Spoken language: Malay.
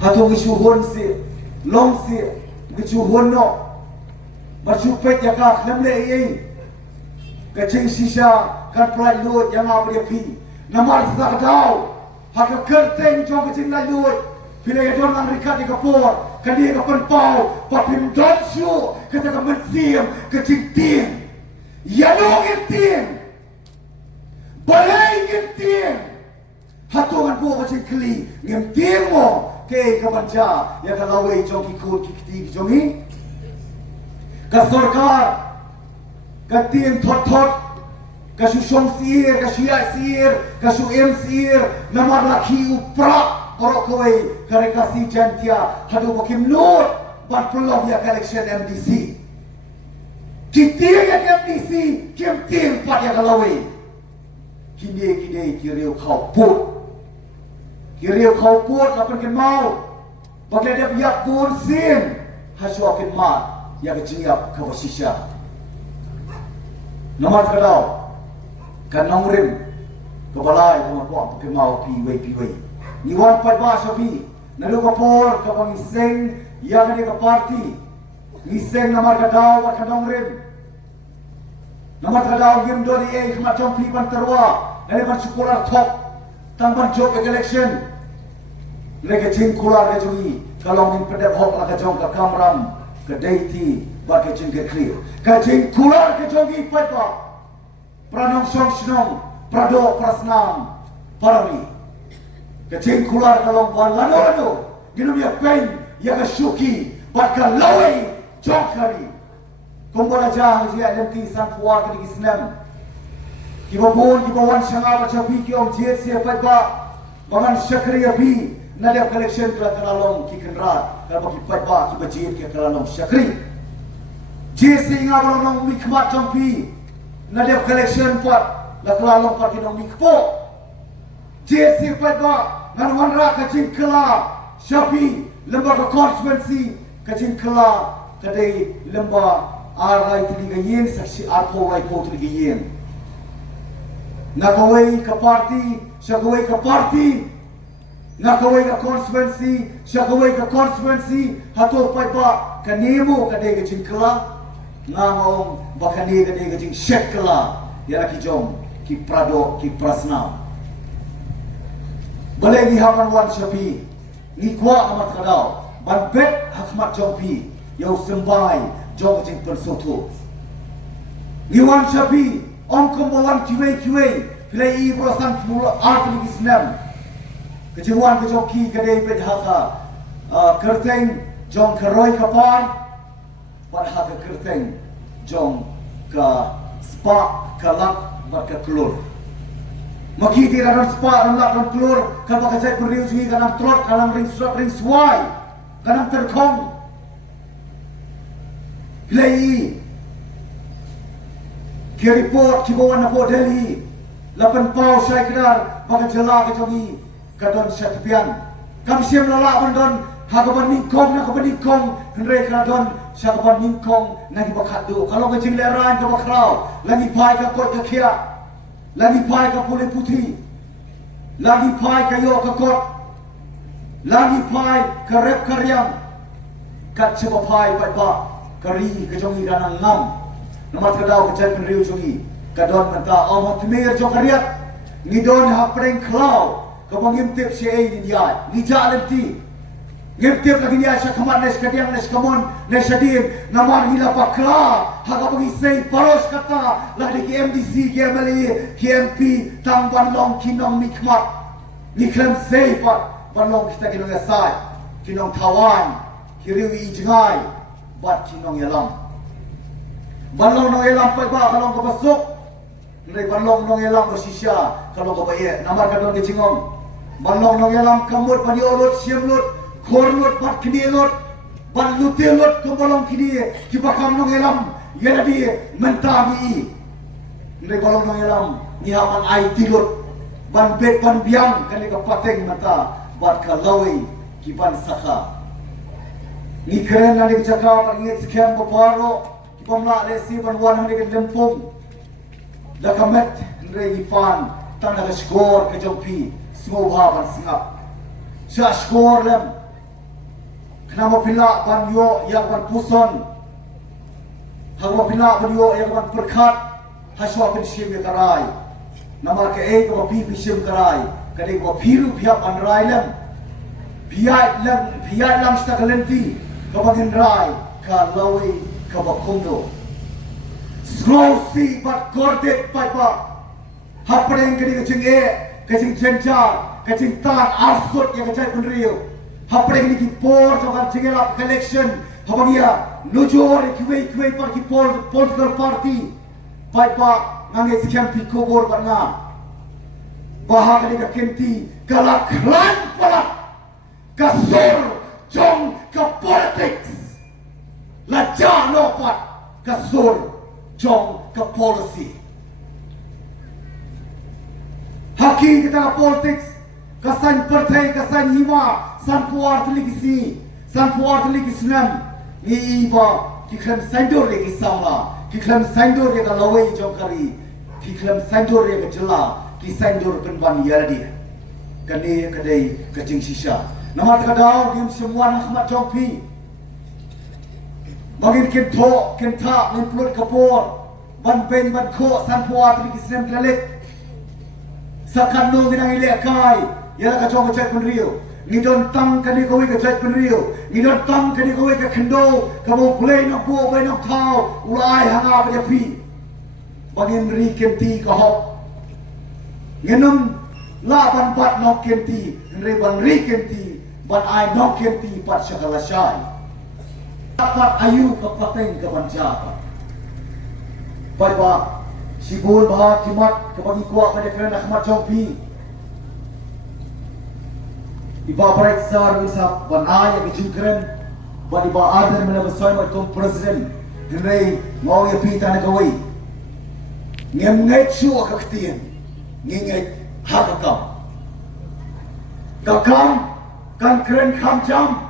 Hato ngishuhon si long si ngishuhon no berjupet ya ka Khlem le ei kecing sisa kan pelai lut yang apa dia pi namar tak tahu hak kerteng jong kecing la lut bila ya don Amerika di kapor kan dia ka penpau papim don su kata ka mensiam kecing tim ya no tim balai tim Hato kan buat kecing keli ngem tim mo ke kabanca ya kalawai jong kikut kikti jongi ka sarkar ka tim thot ka sushong sir ka shia sir ka su em sir namar lakhi upra orokoi ka rekasi jantia hadu bakim nur ban pelog ya collection MDC kitir ya MDC kim tim pat ya kalawai kini kiriu kau put kiriu kau put lapan ken mau bagai dia biak pun sin hasuakin mat ya kecingap ke posisya nomor kedau kan Nongrum ke balai ke makwa ke mau piwai ni wan pai ba sabi nalu ke por ke pangiseng yang ni ke parti ngiseng nomor kedau ke Nongrum nomor kedau game do di khmat chom pi pan terwa ni ban sekolah top tang ban job election lagi cing kular ke jungi kalau min pedap hok la ke jong ke kamram ke deiti ba ke cing ke clear ke cing kular ke jongi pai ba pranong song snong prado prasnam parami ke cing kular kalau ban lano ginu ya pen ya ke syuki ba ke lawai jokari kumbara jang ji LMT sang puar ke Islam kibabon kibawan sanga ba chapi ki om jet se pai ba bangan syakri abi nadia collection kala kalalong ki kenrat kalau ki pai ba ki bajit ke kalalong syakri jesi ngabro nong mikmat champi nadia collection pat la kalalong pat ki nong mikpo jesi pai ba ngan ra ka jing kala syapi lembaga constituency ka jing kala kadai lemba arai tligayen saksi apo rai po tligayen nakawai ka party syakawai ka party nakawai ka constituency syakawai ka constituency hato pai ba kanemo kadai ka jingkala ngangong bakane kadai ka jing shekla ya ki jom ki prado ki prasna balai ni haman wan syapi ni kwa amat kadau ban bet hakmat jompi yau sembai jom jing persoto ni wan syapi om kumbawan kiwei pilai i prosan mula art ni Islam kecewan ke joki kadai pet haka kerteng jong keroi kapan pat haka kerteng jong ka spa kalak bat ka klur maki ti dalam spa dalam lak dalam klur kan baka cai beriu sini kanang trot kanang ring swai kanang terkong pilai i ke report kibawan na po Delhi lapan pau saya kedar baka jela ke jongi kadon syatipian kami siam lala bandon hakaban ningkong henre kadon syakaban ningkong nagi bakadu kalau ke jing leran ke bakrau lagi pai ka kot ke kia lagi pai ka pule putri lagi pai ka yo ka kot lagi pai ka rep karyam kat seba pai pa kari ke jongi danang ngam nomor kedau ke cai penriu jongi kadon menta amat mer jokariat ngidon ha preng klau kabang ngimtip si ai ni dia ni jalan ti ngimtip lagi dia sa kaman nes kadiang nes kamon nes sadim namar hila pakla ha kabang isei paros kata la di MDC KMLE KMP tang banlong kinong mikmat ni Khlem sei pat banlong kita kinong asai kinong tawan kiriu i jengai bat kinong yalam banlong nong yalam pai ba kalong ka basuk ndai banlong nong yalam bersisya kalau ka baye namar kadon ke jingong banlong nong yalam kamut pani olot siamlut khorlut pat kinilut ban lutelot ko balong kini ki bakam nong yalam yana di mentami ndai balong nong yalam ni haman ai tilut ban bet ban biang kali ka pateng mata bat ka lawi ki ban sakha ni keren nali cakap ngit sekian baparo pemla lesi ban wan hande ke lempung da kamet ndre ipan tanda ke skor ke jompi semua ban singap sa skor lem Nama pila ban yo yang ban puson. Hangwa pila ban yo yang ban perkat. Haswa pensim ya karai. Nama ke ko pi pensim karai. Kadai ko piru pihak an rai lem. Pihak lam sta kalenti. Ka bangin rai ka lawi ka bakondo. Slow si bat kordet pai ba. Hapreng kini kecing kecing jenjar, kecing tan arsut yang kecil pun rio. Hapreng ini kipor jangan cingela collection. Habangia nujor kiwei par kipor political party. Pai ba ngangai sekian piko bor barna. Bahag ni kenti galak lan palak. Kasur jong ke politics. Lajah lopat kasur jong ke policy. Haki kita ke politik, kesan partai, kesan hima, san puar teligisi, san puar teligisiam. Ni iba, Khlem sandur lagi sama, Khlem sandur lagi lawai jongkari, Khlem sandur lagi jela, sandur penban yardi. Kani kadai kecing sisa. Nama terkadau game semua nak mat jongpi. Bagin kento, kenta, menpulut kapur, ban ben ban ko, san puar teligisiam kelalik. Sakano ginang ilekai, yala kacong kacay penrio. Ni don tang kani kowe kacay penrio. Ni don tang kani kowe ka kendo, kamu play nak buo play nak tau, ulai hanga pada pi. Bangin ri kenti kahop. Ngenum la ban bat nok kenti, nri ban ri kenti, ban ai nok kenti pat syakala syai. Dapat ayu ka pateng ka banjata. Bye-bye. Sibul bah kimat kebagi kuat pada kerana khmat jompi. Iba periksa usap ban ayah kejungkeren. Ban iba adan mana bersoi macam presiden. Henry mau ya pi tanah kawai. Ngemngai cua keketian. Ngengai hakakam. Kakam kan keren kam jam.